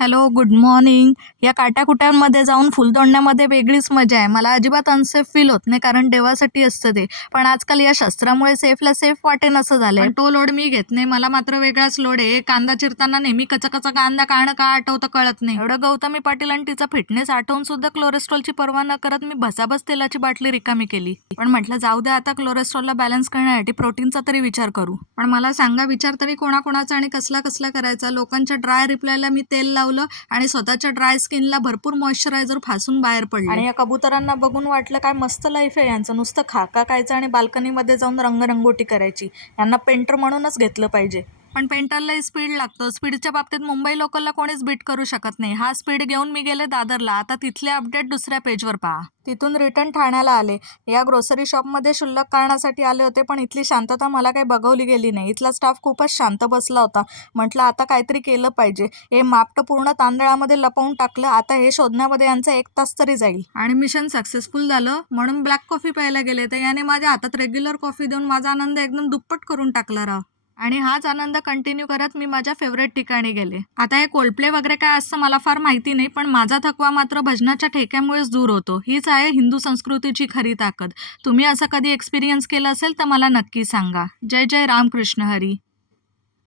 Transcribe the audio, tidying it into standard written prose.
Hello, good morning. या काट्याकुट्यांमध्ये जाऊन फुल तोडण्यामध्ये वेगळीच मजा आहे. मला अजिबात अनसेफ फील होत नाही, कारण देवासाठी असतं ते. पण आजकाल या शस्त्रामुळे सेफला सेफ वाटेन असं झालंय. पण तो लोड मी घेत नाही. मला मात्र वेगळाच लोड आहे. कांदा चिरताना नेहमी कचा कांदा काढणं का आठवतं कळत नाही. एवढं गौतमी पाटील आणि तिचा फिटनेस आठवून सुद्धा क्लोरेस्ट्रॉलची पर्वा न करत मी भसाभस तेलाची बाटली रिकामी केली. पण म्हटलं जाऊ दे, आता क्लोरेस्ट्रॉलला बॅलन्स करण्यासाठी प्रोटीनचा तरी विचार करू. पण मला सांगा, विचार तरी कोणाकोणाचा आणि कसला कसला करायचा. लोकांच्या ड्राय रिप्लायला मी तेल लावलं आणि स्वतःच्या ड्राय स्किनला भरपूर मॉइश्चरायझर फासून बाहेर पडले. आणि या कबुतरांना बघून वाटलं काय मस्त लाईफ आहे यांचं. नुसतं खाका खायचं आणि बाल्कनीमध्ये जाऊन रंगरंगोटी करायची. यांना पेंटर म्हणूनच घेतलं पाहिजे. पण पेंटरलाही स्पीड लागतो. स्पीडच्या बाबतीत मुंबई लोकलला कोणीच बीट करू शकत नाही. हा स्पीड घेऊन मी गेले दादरला. आता तिथले अपडेट दुसऱ्या पेजवर पहा. तिथून रिटर्न ठाण्याला आले. या ग्रोसरी शॉपमध्ये शुल्लक कारणासाठी आले होते, पण इथली शांतता मला काही बघवली गेली नाही. इथला स्टाफ खूपच शांत बसला होता. म्हटलं आता काहीतरी केलं पाहिजे. हे मापटं पूर्ण तांदळामध्ये लपवून टाकलं. आता हे शोधण्यामध्ये यांचा 1 तास तरी जाईल. आणि मिशन सक्सेसफुल झालं म्हणून ब्लॅक कॉफी प्यायला गेले, तर याने माझ्या हातात रेग्युलर कॉफी देऊन माझा आनंद एकदम दुप्पट करून टाकला राव. आणि हाच आनंद कंटिन्यू करत मी माझ्या फेवरेट ठिकाणी गेले. आता हे कोल्डप्ले वगैरे काय असतं मला फार माहिती नाही, पण माझा थकवा मात्र भजनाच्या ठेक्यामुळेच दूर होतो. हीच आहे हिंदू संस्कृतीची खरी ताकद. तुम्ही असं कधी एक्सपिरियन्स केलं असेल तर मला नक्की सांगा. जय जय रामकृष्ण हरी.